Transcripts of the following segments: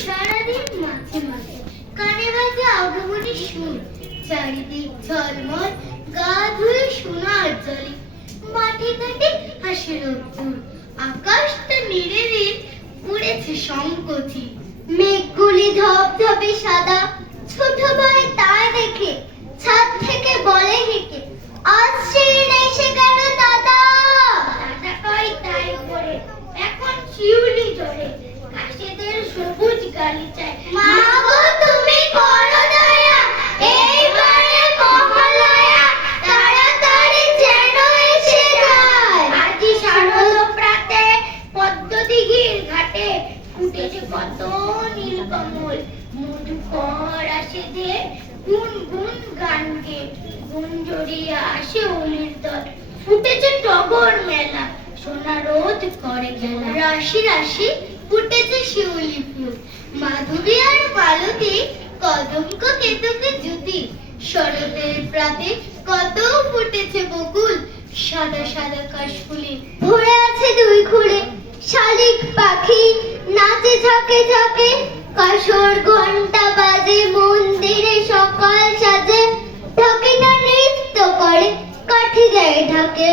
সারাদিন মাঝে মাঝে কানে বাজে আগমনী সুর, চারিদিক ঝলমল, গা ধুয়ে সোনার জলে, মাঠে ঘাটে হাসি রোদ্দুর, আকাশটা নিরেদিন উড়েছে শঙ্খচিল। মেঘগুলি ধপধপে সাদা, ছোট ভাই তা দেখে ছাদ থেকে বলে হেঁকে, আজ সে এসে গেল দাদা। দাদা কয় তাই করে, এখন শিউলি ঝরে, কাশিদের সবুজ গালিচায়। মা গো তুমি করো দয়া, এইবারে মহালয়া তাড়াতাড়ি যেন এসে যায়। আজি শারদ প্রাতে পদ্মদিঘির ঘাটে ফুটেছে কত নীলকমল, মধুকর আসে যে গুন গুন গান গে, গুন জড়িয়ে আসে অলির দল, ফুটেছে টগর মেলা, সোনা রোদ করে খেলা। রাশি রাশি ফুটেছে শিউলি ফুল, মাধবী আর মালতী, কদম্ব কেতকে জ্যোতি, শরতের প্রাতে কত ফুটেছে বকুল, সাদা সাদা কাশফুলে ভরে আছে দুই খুঁড়ে। শালিক পাখি নাচে ঝাঁকে ঝাঁকে, কাসর ঘন্টা বাজে, মন্দিরে সকাল সাজে, ঢাকিনা নৃত্য করে, কাঠি দেয় ঢাকে,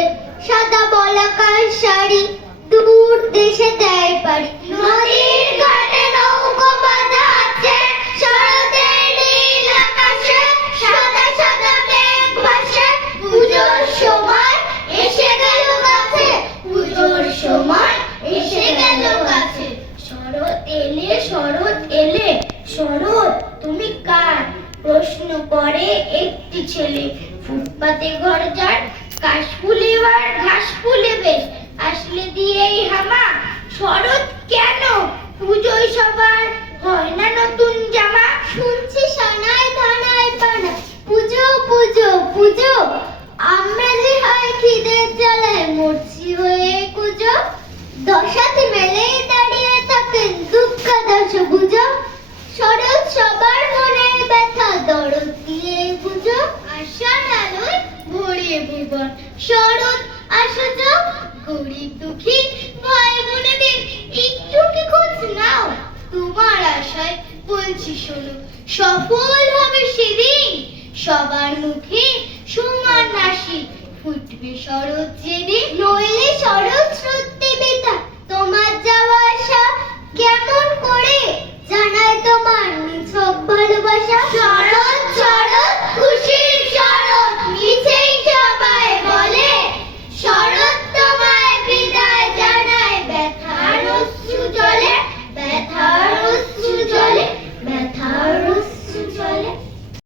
সাদা বলাকার শাড়ি দূর দেশে দেয় পাড়ি। নদীর ঘাটে নৌকো বাঁধা আছে, শরতের নীল আকাশে সাদা সাদা মেঘ ভাসে, পুজোর সময় এসে গেল কাছে, পুজোর সময় এসে গেল কাছে। শরৎ এলে, শরৎ এলে, শরৎ তুমি কার? প্রশ্ন করে একটি ছেলে। ফুটপাতে ঘর যার, কাশফুল এবার ঘাসফুলে বেশ, আসলে দিয়েই হামা। শরৎ কেন? পুজোয় সবার হয় না নতুন জামা। শুনছি সানায় ধানায় পানা, পুজো পুজো পুজো, আমরা যে হয় খিদের জ্বালায় মরছি হয়ে কুজো। দশাতে মেলে দাঁড়িয়ে থাকেন দুঃখ দশ বুঝো, শরৎ সবার মনের ব্যথা দরদ দিয়ে বুঝো। আশার আলোয় ভরিয়ে ভুবন, শরৎ আসো যাও, গরিব দুঃখী ভাই বোনেদের একটু কি খোঁজ নাও। তোমার আশায় বলছি শোনো, সফল হবে সেদিন, সবার মুখে সমান হাসি ফুটবে শরৎ যেদিন। নইলে শরৎ সত্যি বেতা, তোমার যাওয়া আসা কেমন করে